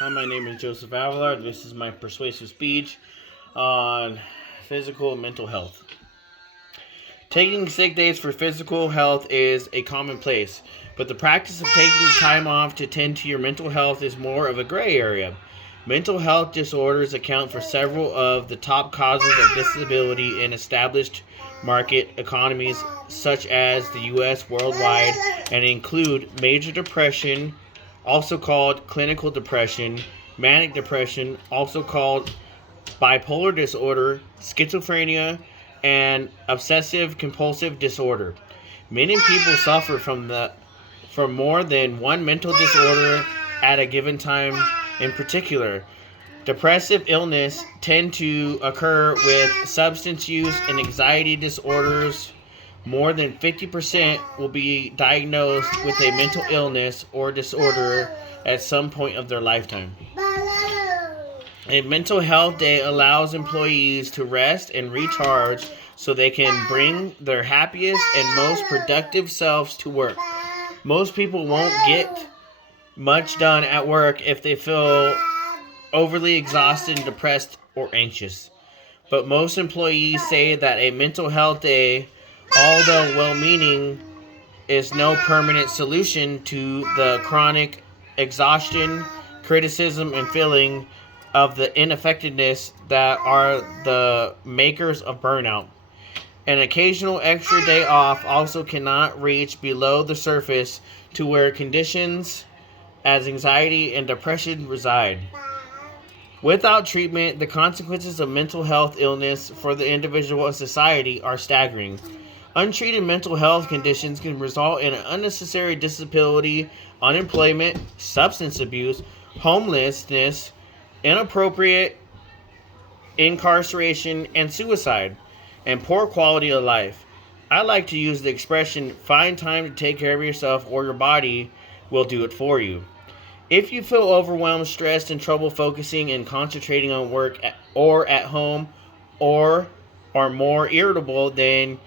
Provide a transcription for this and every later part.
Hi, my name is Joseph Avallard. This is my persuasive speech on physical and mental health. Taking sick days for physical health is a commonplace, but the practice of taking time off to tend to your mental health is more of a gray area. Mental health disorders account for several of the top causes of disability in established market economies such as the US worldwide and include major depression, also called clinical depression, manic depression, also called bipolar disorder, schizophrenia, and obsessive compulsive disorder. Many people suffer from more than one mental disorder at a given time. In particular, depressive illness tend to occur with substance use and anxiety disorders. More than 50% will be diagnosed with a mental illness or disorder at some point of their lifetime. A mental health day allows employees to rest and recharge so they can bring their happiest and most productive selves to work. Most people won't get much done at work if they feel overly exhausted and depressed or anxious. But most employees say that a mental health day, although well meaning, is no permanent solution to the chronic exhaustion, criticism, and feeling of the ineffectiveness that are the makers of burnout. An occasional extra day off also cannot reach below the surface to where conditions as anxiety and depression reside. Without treatment, the consequences of mental health illness for the individual and society are staggering. Untreated mental health conditions can result in unnecessary disability, unemployment, substance abuse, homelessness, inappropriate incarceration, and suicide, and poor quality of life. I like to use the expression, find time to take care of yourself or your body will do it for you. If you feel overwhelmed, stressed, and trouble focusing and concentrating on work or at home, or are more irritable than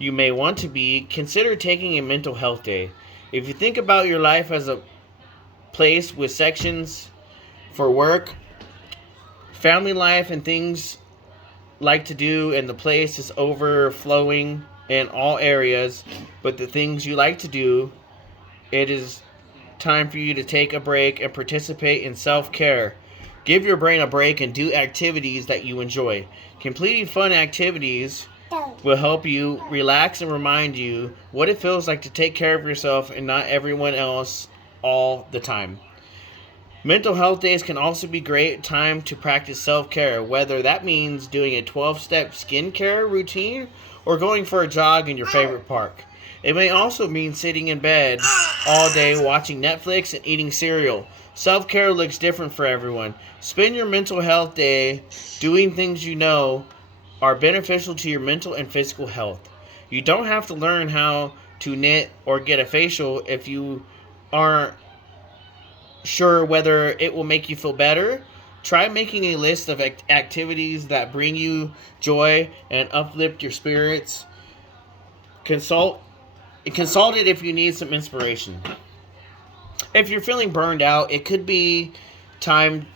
you may want to be, consider taking a mental health day. If you think about your life as a place with sections for work, family life, and things like to do, and the place is overflowing in all areas, but the things you like to do, it is time for you to take a break and participate in self-care. Give your brain a break and do activities that you enjoy. Completing fun activities will help you relax and remind you what it feels like to take care of yourself and not everyone else all the time. Mental health days can also be great time to practice self-care, whether that means doing a 12-step skincare routine or going for a jog in your favorite park. It may also mean sitting in bed all day watching Netflix and eating cereal. Self-care looks different for everyone. Spend your mental health day doing things you know are beneficial to your mental and physical health. You don't have to learn how to knit or get a facial if you aren't sure whether it will make you feel better. Try making a list of activities that bring you joy and uplift your spirits. Consult it if you need some inspiration. If you're feeling burned out, it could be time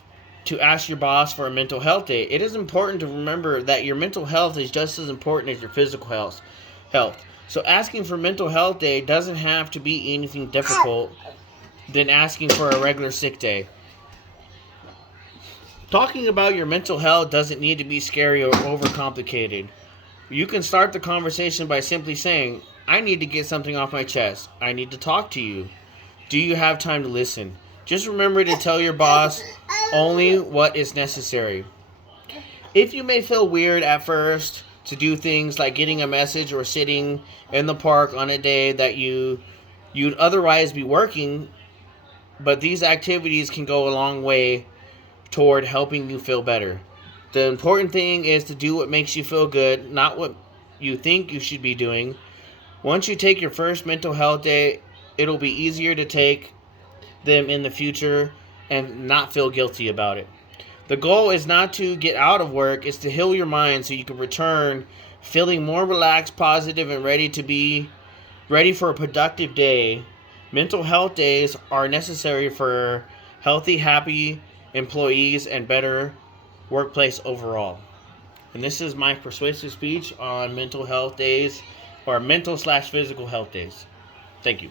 to ask your boss for a mental health day. It is important to remember that your mental health is just as important as your physical health. So asking for mental health day doesn't have to be anything difficult than asking for a regular sick day. Talking about your mental health doesn't need to be scary or overcomplicated. You can start the conversation by simply saying, I need to get something off my chest. I need to talk to you. Do you have time to listen? Just remember to tell your boss only what is necessary. If you may feel weird at first to do things like getting a message or sitting in the park on a day that you'd otherwise be working, but these activities can go a long way toward helping you feel better. The important thing is to do what makes you feel good, not what you think you should be doing. Once you take your first mental health day, it'll be easier to take them in the future and not feel guilty about it. The goal is not to get out of work, it's to heal your mind so you can return feeling more relaxed, positive, and ready for a productive day. Mental health days are necessary for healthy, happy employees and better workplace overall. And this is my persuasive speech on mental health days, or mental/physical health days. Thank you.